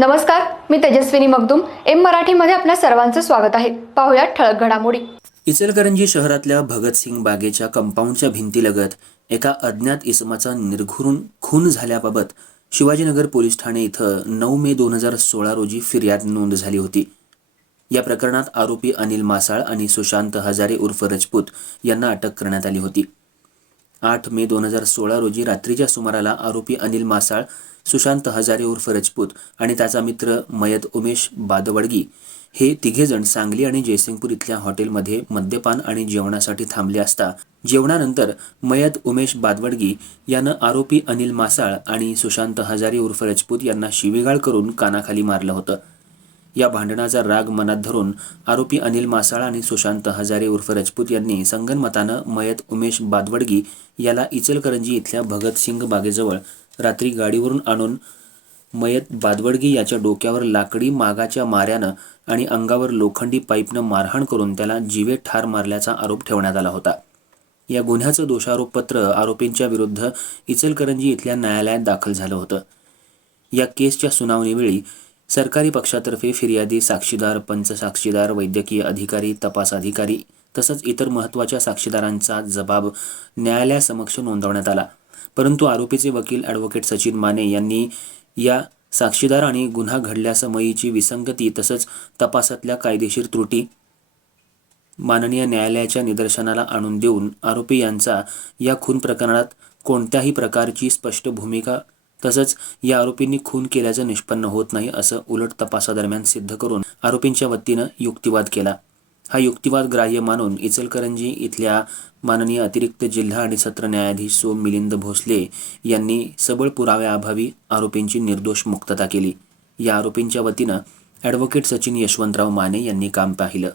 नमस्कार मी तेजस्विनी मगदुम. एम मराठीमध्ये आपल्या सर्वांचं स्वागत आहे. पाहुयात ठळक घडामोडी. इचलकरंजी शहरातल्या भगतसिंग बागेच्या कंपाऊंडच्या भिंतीलगत एका अज्ञात इसमाचा निर्घुरून खून झाल्याबाबत शिवाजीनगर पोलीस ठाणे इथं नऊ मे दोन हजार सोळा रोजी फिर्याद नोंद झाली होती. या प्रकरणात आरोपी अनिल मासाळ आणि सुशांत हजारे उर्फ रजपूत यांना अटक करण्यात आली होती. आठ मे दोन हजार सोळा रोजी रात्रीच्या सुमाराला आरोपी अनिल मासाळ सुशांत हजारे उर्फ रजपूत आणि त्याचा मित्र मयत उमेश बादवडगी हे तिघेजण सांगली आणि जयसिंगपूर इथल्या हॉटेलमध्ये मद्यपान आणि जेवणासाठी थांबले असता जेवणानंतर मयत उमेश बादवडगी यानं आरोपी अनिल मासाळ आणि सुशांत हजारे उर्फ रजपूत यांना शिवीगाळ करून कानाखाली मारलं होतं. या भांडणाचा राग मनात धरून आरोपी अनिल मासाळ आणि सुशांत हजारे उर्फ रजपूत यांनी संगनमतानं मयत उमेश बादवडगी याला इचलकरंजी इथल्या भगतसिंग बागेजवळ रात्री गाडीवरून आणून मयत बादवडगी याच्या डोक्यावर लाकडी मागाच्या माऱ्यानं आणि अंगावर लोखंडी पाईपनं मारहाण करून त्याला जीवे ठार मारल्याचा आरोप ठेवण्यात आला होता. या गुन्ह्याचं दोषारोपपत्र आरोपींच्या विरुद्ध इचलकरंजी इथल्या न्यायालयात दाखल झालं होतं. या केसच्या सुनावणीवेळी सरकारी पक्षातर्फे फिर्यादी साक्षीदार पंचसाक्षीदार वैद्यकीय अधिकारी तपास अधिकारी तसंच इतर महत्त्वाच्या साक्षीदारांचा जबाब न्यायालयासमक्ष नोंदवण्यात आला. परंतु आरोपीचे वकील ॲडव्होकेट सचिन माने यांनी या साक्षीदार आणि गुन्हा घडल्यासमयीची विसंगती तसंच तपासातल्या कायदेशीर त्रुटी माननीय न्यायालयाच्या निदर्शनाला आणून देऊन आरोपी यांचा या खून प्रकरणात कोणत्याही प्रकारची स्पष्ट भूमिका तसंच या आरोपींनी खून केल्याचं निष्पन्न होत नाही असं उलट तपासादरम्यान सिद्ध करून आरोपींच्या वतीनं युक्तिवाद केला. हा युक्तिवाद ग्राह्य मानून इचलकरंजी इथल्या माननीय अतिरिक्त जिल्हा आणि सत्र न्यायाधीश सोम मिलिंद भोसले यांनी सबळ पुराव्याअभावी आरोपींची निर्दोष मुक्तता केली. या आरोपींच्या वतीनं ॲडव्होकेट सचिन यशवंतराव माने यांनी काम पाहिलं.